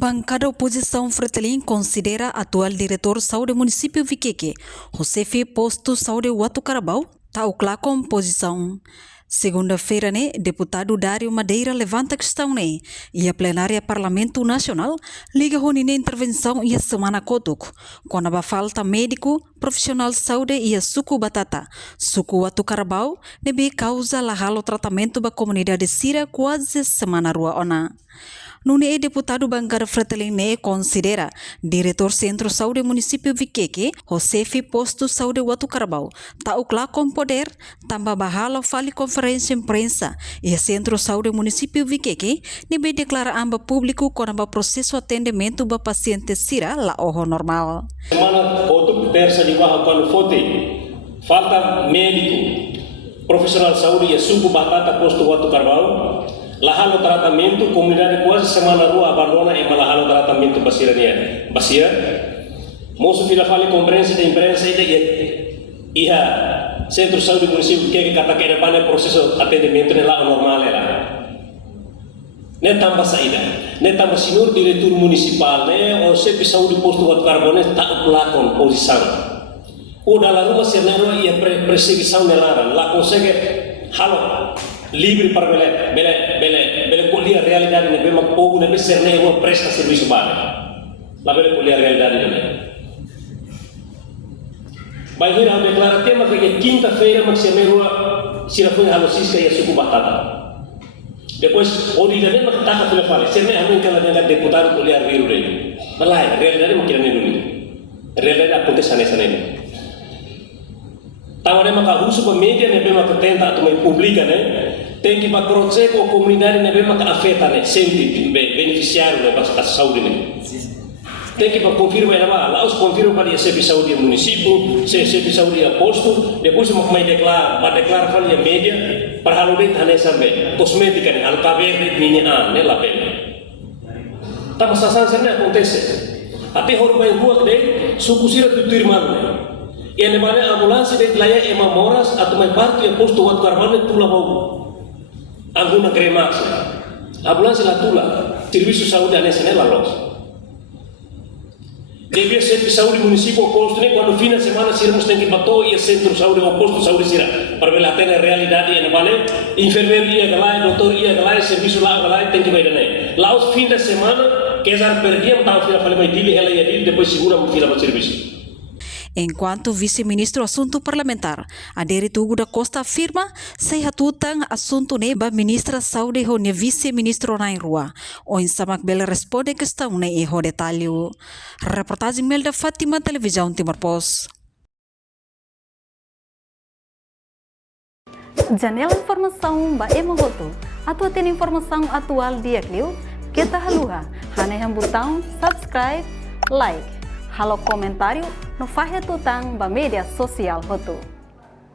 Bancada oposição Fretilin considera atual diretor saúde município Viqueque, Josefe posto saúde Watu Carabao, tá com a composição. Segunda-feira, deputado Dário Madeira levanta a questão, e a plenária Parlamento Nacional liga a intervenção e a semana cotuco, quando a falta médico, profissional de saúde e a suco batata. Suco Watu Carabao, nebe causa lahalo tratamento da comunidade Sira quase semana rua ona. Nune deputado Bancada Fretilin considera diretor Centro Saúde Município Viqueque, Josefe posto saúde Watu Carabao, tá com poder, tamba bahala fale conferência imprensa e Centro Saúde Município Viqueque, nebe declara amba público com o processo atendimento ba paciente Sira la ojo normal. Semana outro terça de barra quando fote falta médico, profissional de saúde e suco batata posto Watu Carabao. Lahalo tratamento, comunidade quase semana rua abandona e malahalo tratamento basirania. Basir, moço filha fale conferência de imprensa e a Centro de Saúde Município que kata que era processo atendimento lá normal era. Ne tamba saída, ne tamba senhor diretor municipal, o CP Saúde posto Watu Carabao tá lá com posição. O da la rua senero e a perseguição nela, lá consegue halo livre para bele colher a realidade ne bema povo ne ser ne uma presta serviço para lá bele colher a realidade ne vai vir a declarar tema que quinta-feira mas se merua se não foi a logística e a suco batata depois o dia nem mas tá para falar se ne a mim que ela dengar deputado colher viru dele mas lá a realidade não quer nem dúvida a realidade acontece nessa nem Tawar maka usu pa media nebe maka tenta atau mai publika tem que ba proteger com a comunidade nebe maka afeta sempre beneficiário ne pas saúde tem que ba confirmar lá os confirmam para ser saúde município ser saúde posto depois mak mai declara fala media para halu det hane sampai kosmetika ne al caber ni ne la pena tá sasan sana acontece até hormai buat de suku sira tutirman e a mana ambulância de laia e mamoras atau mai parte e posto Watu Carabao tula mau alguna cremax ambulância la tula serviço de saúde anessa nela los devia ser de saúde município posto quando fim de semana sermos tem que bato e centro de saúde ou posto de saúde será para ver a ter a realidade e mana enfermeiro ia lá doutor ia lá serviço lá tem que ver lá os fim de semana que já perdiam tal fila falei mais dele ela ia depois segura o fila para serviço. Enquanto vice-ministro assunto parlamentar, Adérito Hugo da Costa afirma se hatutan assunto neba ministra saúde ho ne vice-ministro na rua. O insamak bela responde questão ne erro detalhe. Reportagem Melda Fátima, Televisão Timor Post. Janela informação ba emogoto. Atua tem informação atual dia clio. Kita haluha. Haneham botão subscribe, like. Halo comentário no Fahia Tutang ba media sosial hotu.